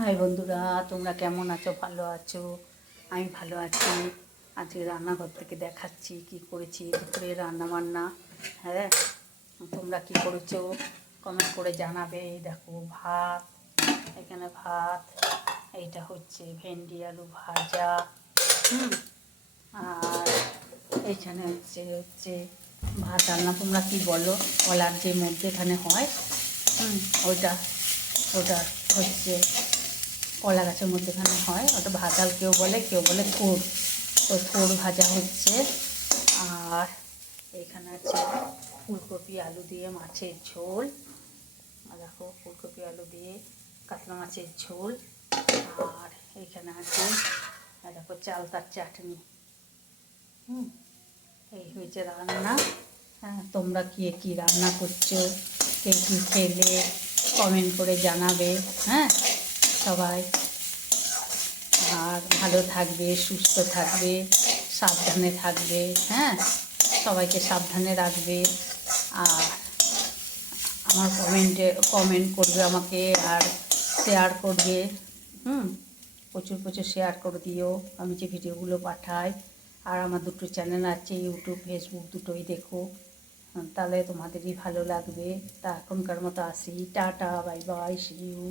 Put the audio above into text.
High বন্ধুরা, তোমরা কেমন আছো? ভালো আছো? আমি ভালো আছি। আজকে রান্নাঘর থেকে দেখাচ্ছি কি করেছি দুপুরে রান্না বান্না। হ্যাঁ, তোমরা কি করেছো কমেন্ট করে জানাবে। এই দেখো ভাত, এখানে ভাত, এইটা হচ্ছে ভেন্ডি আলু ভাজা, আর এইখানে হচ্ছে ভাত রান্না। তোমরা কি বলো? কলার যে মধ্যেখানে হয়, ওইটা ওটা হচ্ছে কলা গাছের মধ্যেখানে হয়, ওটা ভাজাল কেউ বলে থোড়। তো থোড় ভাজা হচ্ছে। আর এখানে আছে ফুলকপি আলু দিয়ে মাছের ঝোল। দেখো ফুলকপি আলু দিয়ে কাতলা মাছের ঝোল। আর এইখানে আছে দেখো চালতার চাটনি। এই হয়েছে রান্না। হ্যাঁ, তোমরা কি রান্না করছো, কে কী খেলে কমেন্ট করে জানাবে। হ্যাঁ, সবাই আর ভালো থাকবে, সুস্থ থাকবে, সাবধানে থাকবে। হ্যাঁ, সবাইকে সাবধানে রাখবে। আর আমার কমেন্ট করবে আমাকে, আর শেয়ার করবে। প্রচুর শেয়ার করে দিও আমি যে ভিডিওগুলো পাঠাই। আর আমার দুটো চ্যানেল আছে, ইউটিউব ফেসবুক দুটোই দেখো, তাহলে তোমাদেরই ভালো লাগবে। তা এখনকার মতো আসি, tata, bye bye, see you.